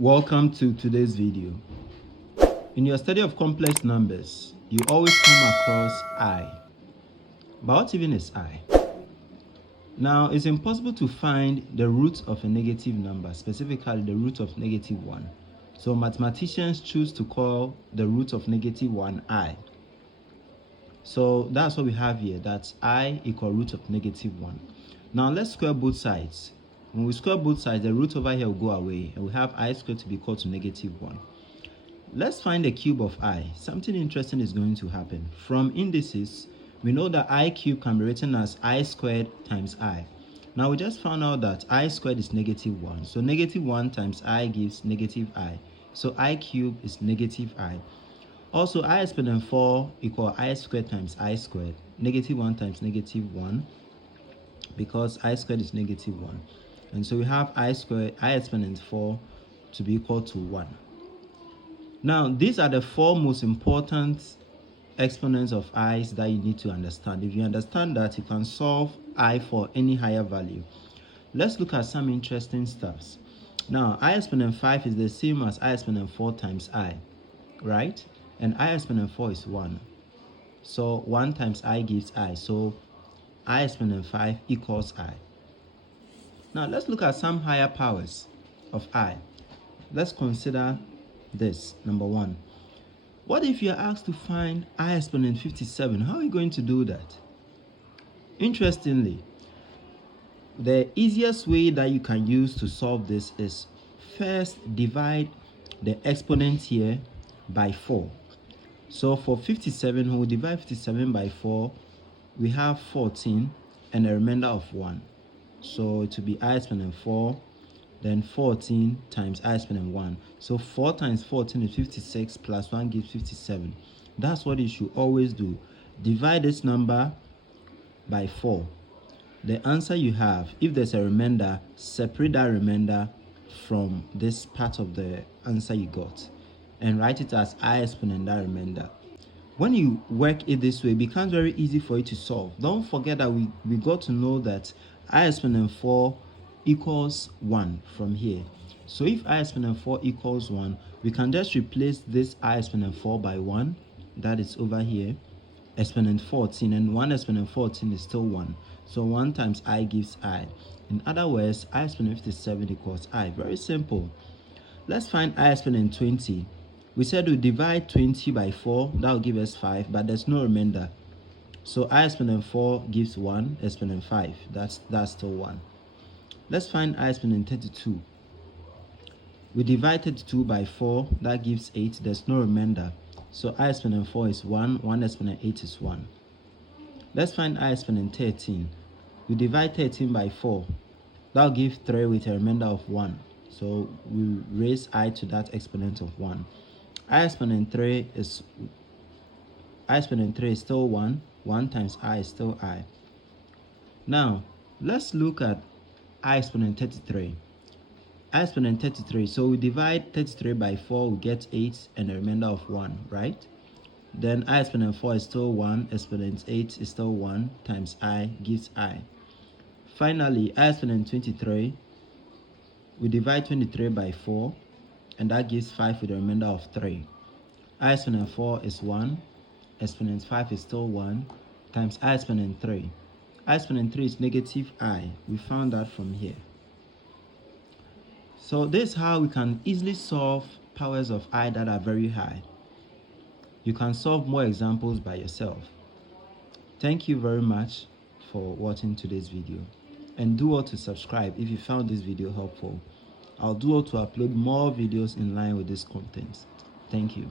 Welcome to today's video. In your study of complex numbers, you always come across I. But what even is I? Now, it's impossible to find the root of a negative number, specifically the root of -1. So mathematicians choose to call the root of -1 I. So that's what we have here. That's I equal root of -1. Now let's square both sides. When we square both sides, the root over here will go away, and we have I squared to be equal to -1. Let's find the cube of I. Something interesting is going to happen. From indices, we know that I cube can be written as I squared times I. Now we just found out that I squared is -1. So -1 times I gives -I. So I cube is -I. Also, I exponent 4 equal I squared times I squared. -1 times -1, because I squared is -1. And so we have I squared, I exponent 4 to be equal to 1. Now, these are the 4 most important exponents of i's that you need to understand. If you understand that, you can solve I for any higher value. Let's look at some interesting stuffs. Now, I exponent 5 is the same as I exponent 4 times I, right? And I exponent 4 is 1. So 1 times I gives I. So I exponent 5 equals I. Now let's look at some higher powers of I. Let's consider this. Number 1. What if you're asked to find I exponent 57? How are you going to do that? Interestingly, the easiest way that you can use to solve this is first divide the exponent here by 4. So for 57, when we divide 57 by 4, we have 14 and a remainder of 1. So it will be I exponent 4, then 14 times I exponent 1. So 4 times 14 is 56, plus 1 gives 57. That's what you should always do. Divide this number by 4. The answer you have, if there's a remainder, separate that remainder from this part of the answer you got and write it as I exponent that remainder. When you work it this way, it becomes very easy for you to solve. Don't forget that we got to know that I exponent 4 equals 1 from here. So if I exponent 4 equals 1, we can just replace this I exponent 4 by 1, that is over here, exponent 14, and 1 exponent 14 is still 1. So 1 times I gives I. In other words, I exponent 57 equals I. Very simple. Let's find I exponent 20. We said we divide 20 by 4, that will give us 5, but there's no remainder. So I exponent 4 gives 1, exponent 5, that's still 1. Let's find I exponent 32. We divide 32 by 4, that gives 8, there's no remainder. So I exponent 4 is 1, 1 exponent 8 is 1. Let's find I exponent 13. We divide 13 by 4, that will give 3 with a remainder of 1. So we raise I to that exponent of 1. I exponent 3 is still 1. 1 times I is still I. Now, let's look at I exponent 33. I exponent 33. So we divide 33 by 4, we get 8 and a remainder of 1, right? Then I exponent 4 is still 1. Exponent 8 is still 1 times I gives I. Finally, I exponent 23. We divide 23 by 4, and that gives 5 with a remainder of 3. I exponent 4 is 1, exponent 5 is still 1, times I exponent 3. I exponent 3 is -I. We found that from here. So this is how we can easily solve powers of I that are very high. You can solve more examples by yourself. Thank you very much for watching today's video. And do well to subscribe if you found this video helpful. I'll do well to upload more videos in line with this content. Thank you.